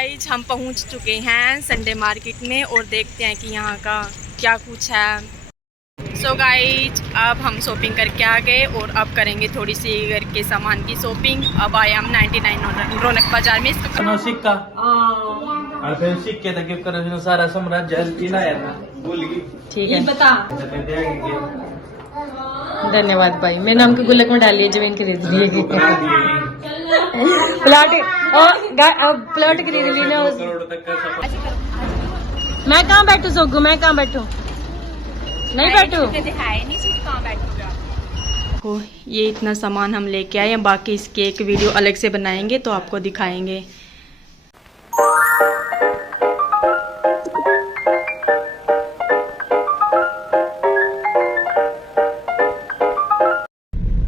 Guys हम पहुंच चुके हैं संडे मार्केट में और देखते हैं कि यहाँ का क्या कुछ है। सो गाइज अब हम शॉपिंग करके आ गए और अब करेंगे थोड़ी सी घर के सामान की शॉपिंग। अब आए हम 99 रौनक बाजार में। सिक्का सिक्के तक गिफ्ट कर सारा साम्राज्य भूल गई। ठीक है बता। धन्यवाद भाई। मैंने नाम के गुल्लक में डाली है, जमीन खरीद ली है। प्लॉट खरीद ली ना। मैं कहाँ बैठू सोगू, मैं कहाँ बैठू, नहीं बैठू। ये इतना सामान हम लेके आए हैं, बाकी इसकी एक वीडियो अलग से बनाएंगे तो आपको दिखाएंगे।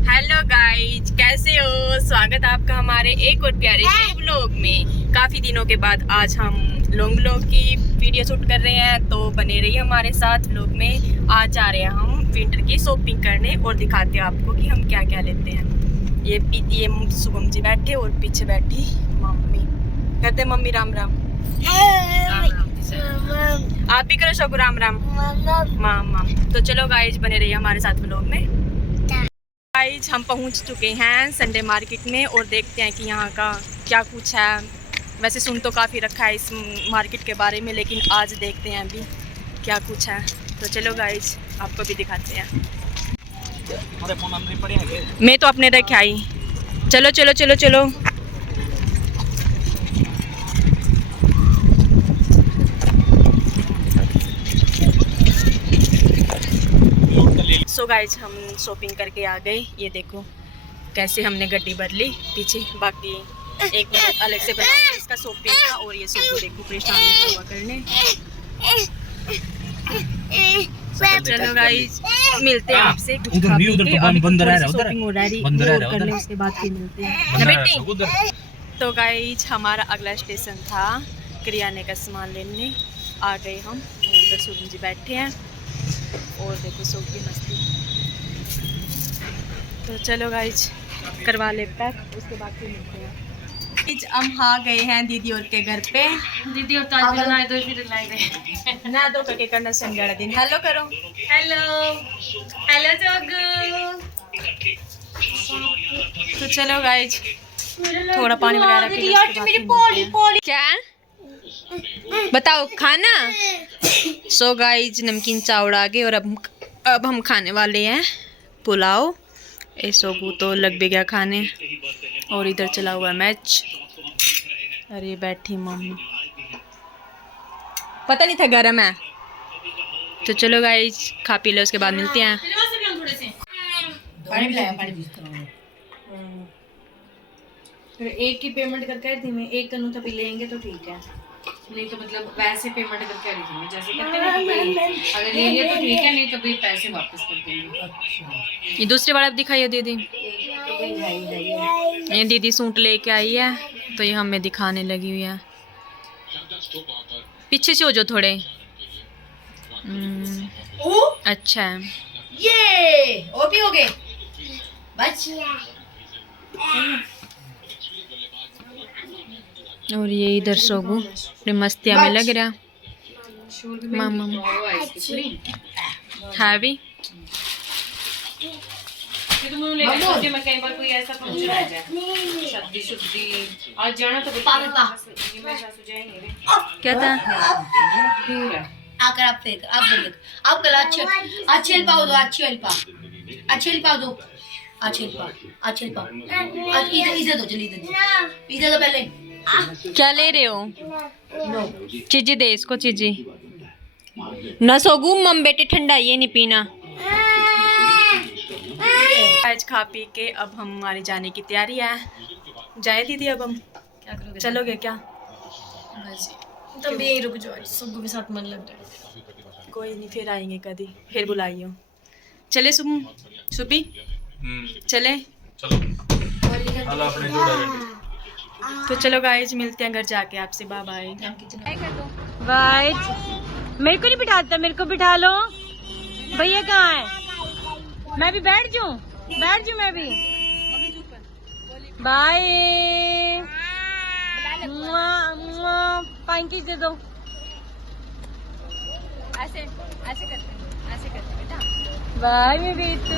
हेलो गाइज, कैसे हो? स्वागत है आपका हमारे एक और प्यारे से व्लॉग में। काफ़ी दिनों के बाद आज हम लॉन्ग व्लॉग की वीडियो शूट कर रहे हैं, तो बने रहिए हमारे साथ व्लॉग में। आज जा रहे हैं हम विंटर की शॉपिंग करने और दिखाते हैं आपको कि हम क्या क्या लेते हैं। ये शुभम जी बैठे और पीछे बैठी मम्मी। कहते मम्मी राम राम। आप भी करो शोभू राम राम मामा। तो चलो गाइज बने रहिए हमारे साथ व्लॉग में। गाइज हम पहुंच चुके हैं संडे मार्केट में और देखते हैं कि यहाँ का क्या कुछ है। वैसे सुन तो काफ़ी रखा है इस मार्केट के बारे में, लेकिन आज देखते हैं अभी क्या कुछ है। तो चलो गाइज आपको भी दिखाते हैं। मैं तो अपने रखे आई। चलो चलो चलो चलो। सो गाइज हम शॉपिंग करके आ गए। ये देखो कैसे हमने गड्डी भर ली पीछे। बाकी एक मिनट अलग से बनाऊंगी इसका शॉपिंग का। और ये सब देखो परेशान नहीं हुआ करने। चलो गाइस मिलते हैं आपसे कुछ खा पी के। अभी शॉपिंग हो रही कर ले, उसके बाद फिर मिलते हैं बेटी। तो गाइस हमारा अगला स्टेशन था किराने का सामान लेने। आ गए हम, उधर सुरन जी बैठे हैं और देखो सब की मस्ती। तो चलो गाइस करवा ले पैक, उसके बाद फिर मिलते हैं। हम आ गए हैं दीदी और के घर पे। दीदी और ताज बनाए दो फिर ना दो करके करना संडे दिन। हेलो करो। Hello hello Jogu. तो चलो गाइज थोड़ा पानी वगैरह क्या बताओ खाना। सो गाइज नमकीन चावल आ गए और अब हम खाने वाले हैं पुलाव। सोगू तो लग भी गया खाने और इधर चला हुआ मैच। अरे बैठी मम्मी, पता नहीं था गरम है। तो चलो गाइस खा पी लो, उसके बाद मिलते हैं। फिर एक की पेमेंट करके थी मैं, एक कनू पी लेंगे तो ठीक है, नहीं तो मतलब वैसे पेमेंट करके आ रही थी मैं, जैसे करते हैं अगर ले लिया तो ठीक है, नहीं तो भी पैसे वापस कर देंगे। अच्छा ये दूसरी वाला दिखाइए दीदी। ये दीदी सूट लेके आई है तो ये हमें दिखाने लगी हुई है। पीछे से हो जो थोड़े। अच्छा है ये और भी हो गए बस। और ये इधर सोगू मस्तिया में लग रहा मामा हैवी। में कई बार कोई ऐसा फंक्शन आ जाए, शादी शुदी आज जाना तो क्या था आकर आप फेंक आप बोल आप कल अच्छे पाओ दो, अच्छे पाओ दो, अच्छे पाओ इधर दो, जल्दी इधर दो पहले। क्या ले रहे हो? चीजी दे इसको चीजी न सोगू। मम बेटे ठंडा ये नहीं पीना। आज खा पी के अब हमारे जाने की तैयारी है। जाए दीदी अब हम क्या करोगे? चलोगे क्या? तुम भी यही रुक जाओ, सुबह के साथ मन लग रहा है। कोई नहीं फिर आएंगे कभी, फिर बुलाइयो। चले सुबी चले। तो चलो गाइज मिलते हैं घर जाके आपसे। Bye bye. बाय। मेरे को नहीं बिठाता, मेरे को बिठा लो। भैया कहाँ है? मैं भी बैठ जाऊँ मैं भी। बाय। फ्लाइंग किस दे दो। ऐसे ऐसे करते बेटा। बाय मेरी बेटू,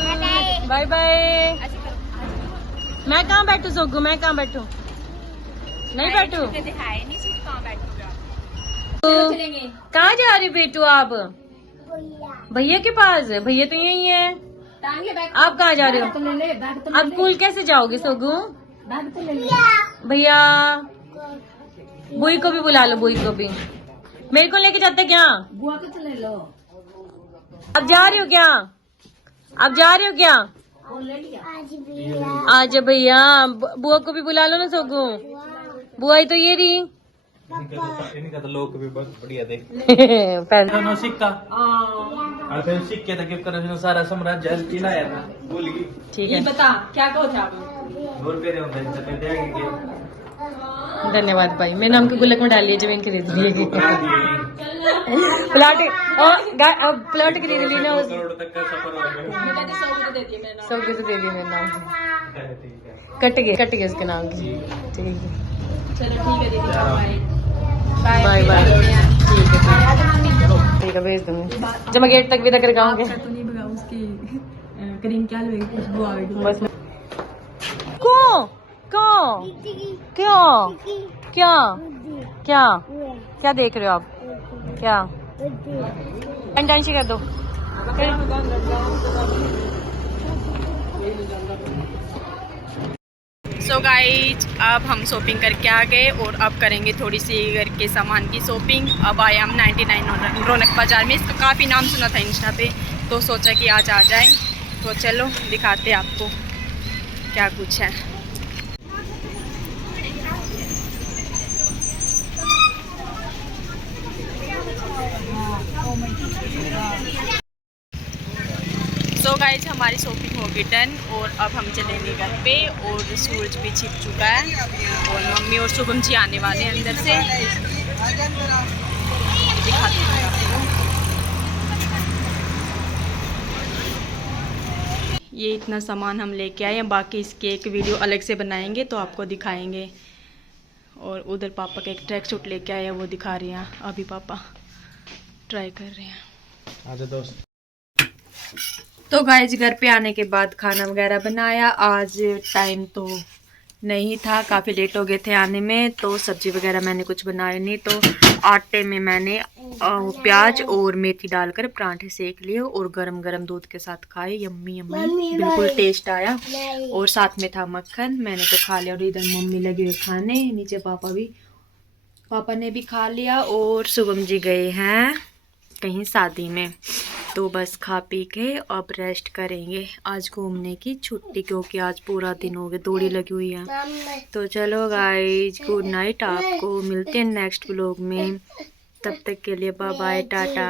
बाय बाय। ऐसे करो। मैं कहाँ बैठू सोगू, मैं कहाँ बैठू, नहीं बैठू। दिखाए नहीं सिर्फ कहाँ बैठूंगा। चलेंगे। कहाँ जा रही बेटू आप? भैया के पास। भैया तो यही है। आप कहाँ जा रहे हो? आप स्कूल कैसे जाओगे सोगू? भैया बुई को भी बुला लो, बुई को भी। मेरे को लेके जाते क्या? बुआ को चले लो। आप जा रहे हो क्या? आप जा रहे हो क्या? आज भैया बुआ को भी बुला लो ना सोगू। बुआ ही तो ये रही। इनका तो लोग भी बहुत बढ़िया थे। पैसे नो सिक्का और फिर सिक्के तक गिफ्ट करने सारा साम्राज्य हल्की लाया था, भूल गई। ठीक है, बता क्या कहो थे आप? 2 रुपये दे होंगे तो देंगे। धन्यवाद भाई। मैंने हमको गुल्लक में डाल लिया, जमीन खरीद ली। प्लॉट प्लॉट खरीद ली ना, उस करोड़ तक का सफर हो गया। 100 दे दिए मैंने। 100 तो दे दिए मेरे नाम से। ठीक है। कट गए उसके नाम की। ठीक है, चलो ठीक है दीदी, बाय बाय। ठीक है, भेज दूंगी जब मैं गेट तक विदा करके आऊंगी। तो नहीं भगा उसकी करीम क्या लोगे खुशबू आएगी बस क्यों क्यों क्यों क्या क्या क्या देख रहे हो आप? क्या अंडांशी कर दो। सो गाइज अब हम शॉपिंग करके आ गए और अब करेंगे थोड़ी सी घर के सामान की शॉपिंग। अब आए हम 99 रौनक बाजार में। इसका काफ़ी नाम सुना था इंस्टा पे, तो सोचा कि आज आ जाएं। तो चलो दिखाते हैं आपको क्या कुछ है। सो गाइज हमारी शॉपिंग होगी डन और अब हम चलेंगे घर पे और सूरज भी छिप चुका है और मम्मी और शुभम जी आने वाले हैं अंदर से। दिखाती हूँ आपको। ये इतना सामान हम लेके आए हैं, बाकी इसकी एक वीडियो अलग से बनाएंगे तो आपको दिखाएंगे। और उधर पापा का एक ट्रैक सूट लेके आए हैं, वो दिखा रहे हैं। अभी पापा ट्राई कर रहे हैं। आजा दोस्त। तो गाइस घर पे आने के बाद खाना वगैरह बनाया। आज टाइम तो नहीं था, काफ़ी लेट हो गए थे आने में, तो सब्जी वगैरह मैंने कुछ बनाया नहीं। तो आटे में मैंने प्याज और मेथी डालकर परांठे सेक लिए और गरम गरम दूध के साथ खाए। यम्मी यम्मी, बिल्कुल टेस्ट आया। और साथ में था मक्खन, मैंने तो खा लिया। और इधर मम्मी लगी हुई खाने, नीचे पापा ने भी खा लिया। और शुभम जी गए हैं कहीं शादी में, तो बस खा पी के अब रेस्ट करेंगे। आज घूमने की छुट्टी, क्योंकि आज पूरा दिन हो गया, दौड़ी लगी हुई है। तो चलो गाइज गुड नाइट, आपको मिलते हैं नेक्स्ट व्लॉग में। तब तक के लिए बाय बाय, टाटा।